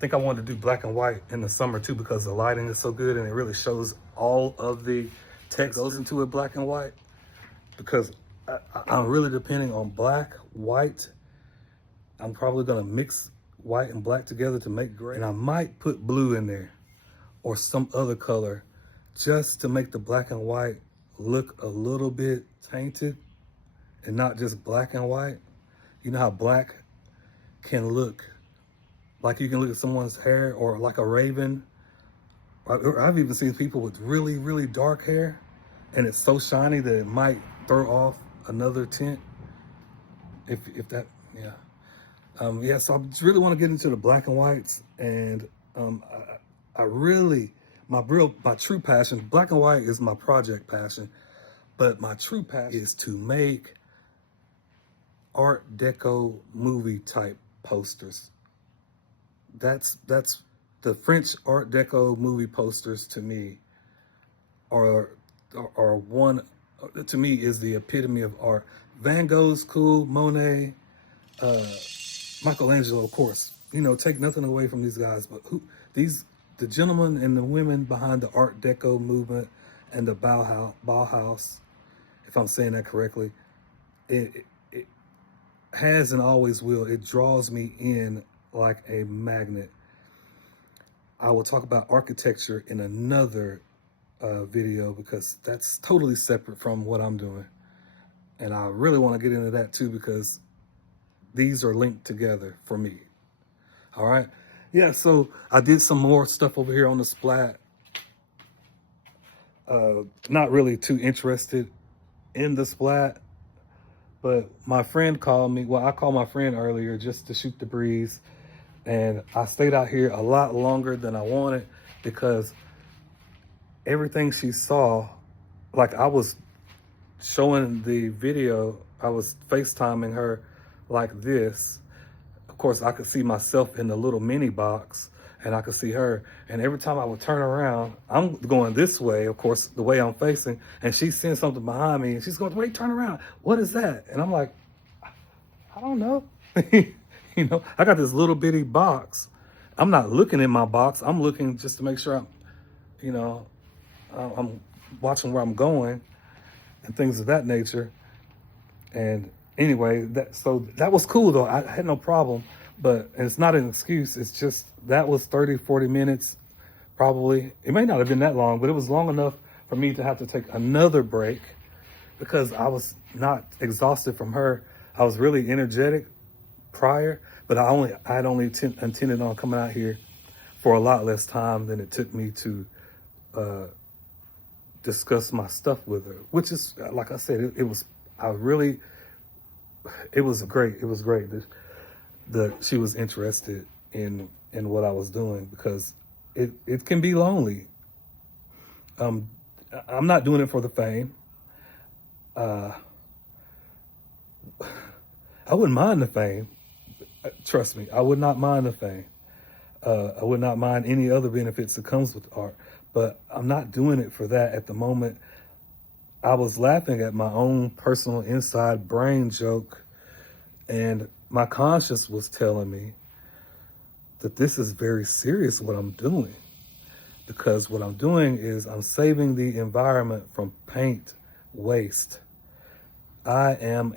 think I wanted to do black and white in the summer too, because the lighting is so good and it really shows all of the text goes into it black and white, because I'm really depending on black, white. I'm probably gonna mix white and black together to make gray. And I might put blue in there or some other color just to make the black and white look a little bit tainted and not just black and white. You know how black can look like you can look at someone's hair, or like a raven. I've even seen people with really, really dark hair and it's so shiny that it might throw off another tint. If that, yeah. Yeah, so I really want to get into the black and whites, and I really, my true passion, black and white is my project passion, but my true passion is to make Art Deco movie type posters. That's the French Art Deco movie posters to me are one, to me is the epitome of art. Van Gogh's cool, Monet, Michelangelo, of course. You know, take nothing away from these guys, but the gentlemen and the women behind the Art Deco movement and the Bauhaus, if I'm saying that correctly, it has and always will. It draws me in like a magnet. I will talk about architecture in another video, because that's totally separate from what I'm doing. And I really want to get into that too, because these are linked together for me. All right. Yeah, so I did some more stuff over here on the Splat. Not really too interested in the Splat, but my friend called me. Well, I called my friend earlier just to shoot the breeze. And I stayed out here a lot longer than I wanted, because everything she saw, like I was showing the video, I was FaceTiming her like this. Of course, I could see myself in the little mini box, and I could see her. And every time I would turn around, I'm going this way, of course, the way I'm facing, and she's seeing something behind me, and she's going, wait, turn around. What is that? And I'm like, I don't know. You know, I got this little bitty box. I'm not looking in my box. I'm looking just to make sure I'm watching where I'm going and things of that nature. And anyway, that was cool though. I had no problem, but it's not an excuse. It's just, that was 30, 40 minutes, probably. It may not have been that long, but it was long enough for me to have to take another break, because I was not exhausted from her. I was really energetic prior, but I'd only intended on coming out here for a lot less time than it took me to discuss my stuff with her, which is, like I said, it was great that she was interested in what I was doing, because it can be lonely. I'm not doing it for the fame. I wouldn't mind the fame. Trust me, I would not mind the fame. I would not mind any other benefits that comes with art, but I'm not doing it for that at the moment. I was laughing at my own personal inside brain joke, and my conscience was telling me that this is very serious what I'm doing, because what I'm doing is I'm saving the environment from paint waste. I am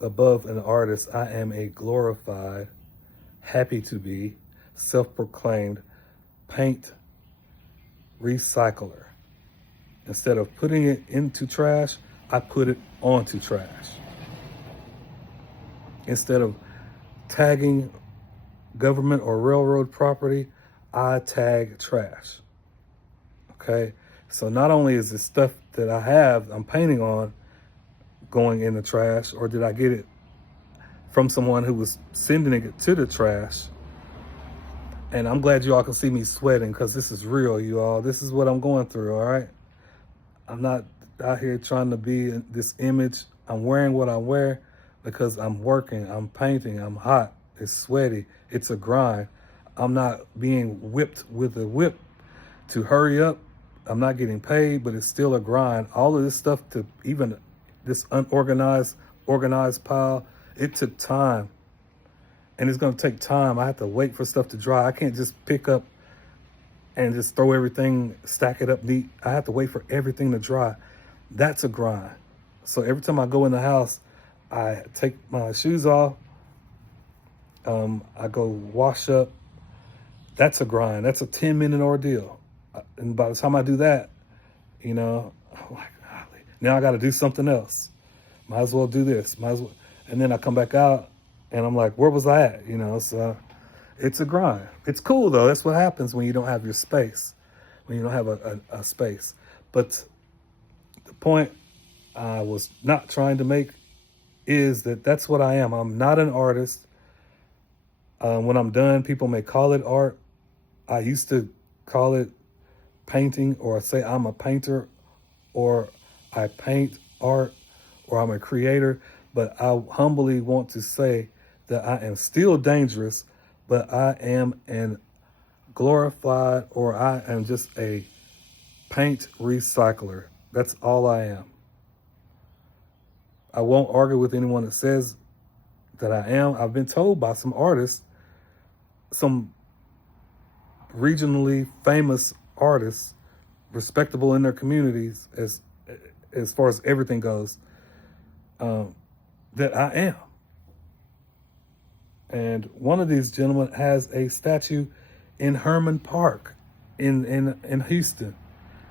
above an artist, I am a glorified, happy to be, self-proclaimed paint recycler. Instead of putting it into trash, I put it onto trash. Instead of tagging government or railroad property, I tag trash. Okay? So not only is the stuff that I'm painting on, going in the trash, or did I get it from someone who was sending it to the trash? And I'm glad you all can see me sweating, because this is real, you all. This is what I'm going through, all right? I'm not out here trying to be this image. I'm wearing what I wear because I'm working, I'm painting, I'm hot, it's sweaty, it's a grind. I'm not being whipped with a whip to hurry up. I'm not getting paid, but it's still a grind. All of this stuff, to even this organized pile, it took time. and it's going to take time. I have to wait for stuff to dry. I can't just pick up and just throw everything, stack it up neat. I have to wait for everything to dry. That's a grind. So every time I go in the house, I take my shoes off. I go wash up. That's a grind. That's a 10-minute ordeal. And by the time I do that, I'm like, golly, now I got to do something else. Might as well do this. Might as well. And then I come back out and I'm like, where was I at? So it's a grind. It's cool though. That's what happens when you don't have your space, when you don't have a space. But the point I was not trying to make is that that's what I am. I'm not an artist. When I'm done, people may call it art. I used to call it painting, or say I'm a painter, or I paint art, or I'm a creator. But I humbly want to say that I am still dangerous, but I am an glorified, or I am just a paint recycler. That's all I am. I won't argue with anyone that says that I am. I've been told by some artists, some regionally famous artists, respectable in their communities as far as everything goes, that I am. And one of these gentlemen has a statue in Herman Park in Houston.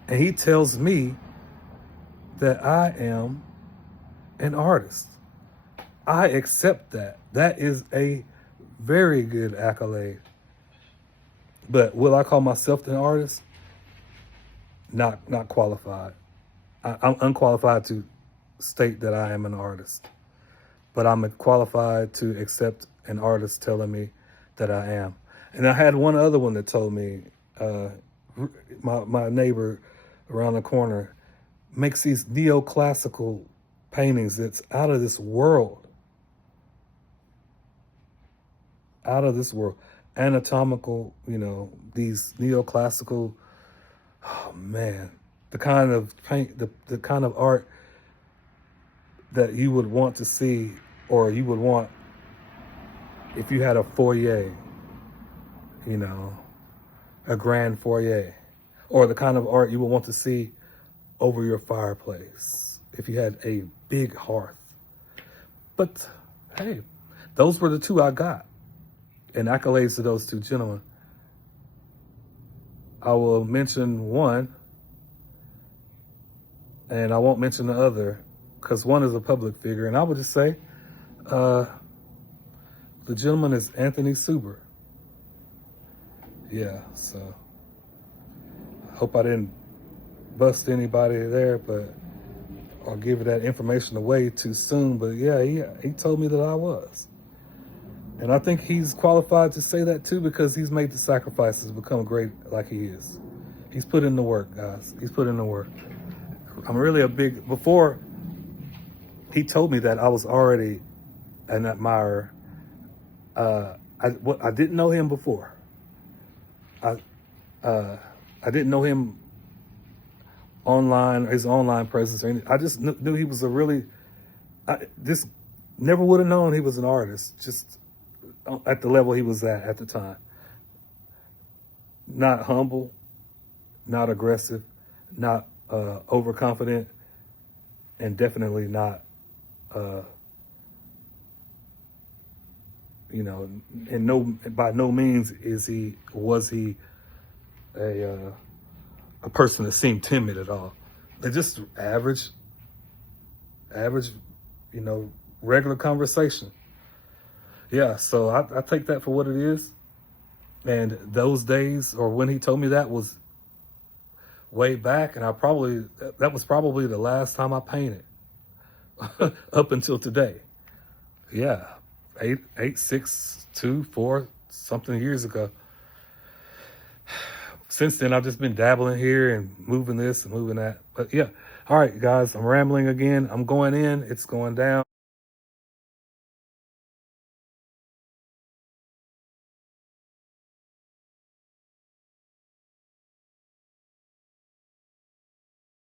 And he tells me that I am an artist. I accept that. That is a very good accolade. But will I call myself an artist? Not qualified. I'm unqualified to state that I am an artist. But I'm qualified to accept an artist telling me that I am. And I had one other one that told me, my neighbor around the corner makes these neoclassical paintings that's out of this world. Out of this world. Anatomical, these neoclassical, oh man, the kind of paint, the kind of art that you would want to see, or you would want if you had a foyer, a grand foyer, or the kind of art you would want to see over your fireplace if you had a big hearth. But hey, those were the two I got. And accolades to those two gentlemen. I will mention one, and I won't mention the other, because one is a public figure. And I would just say, the gentleman is Anthony Suber. Yeah, so I hope I didn't bust anybody there, or give that information away too soon. But yeah, he told me that I was. And I think he's qualified to say that too, because he's made the sacrifices to become great like he is. He's put in the work, guys. He's put in the work. I'm really before he told me that, I was already an admirer. I didn't know him before. I didn't know him online, his online presence or anything. I just knew he was just never would have known he was an artist, just at the level he was at the time. Not humble, not aggressive, not overconfident, and definitely not, by no means was he a person that seemed timid at all. They're just average, regular conversation. Yeah, so I take that for what it is. And those days, or when he told me that, was way back, and that was probably the last time I painted up until today. Yeah, 4 something years ago. Since then, I've just been dabbling here and moving this and moving that. But yeah, all right, guys, I'm rambling again. I'm going in. It's going down.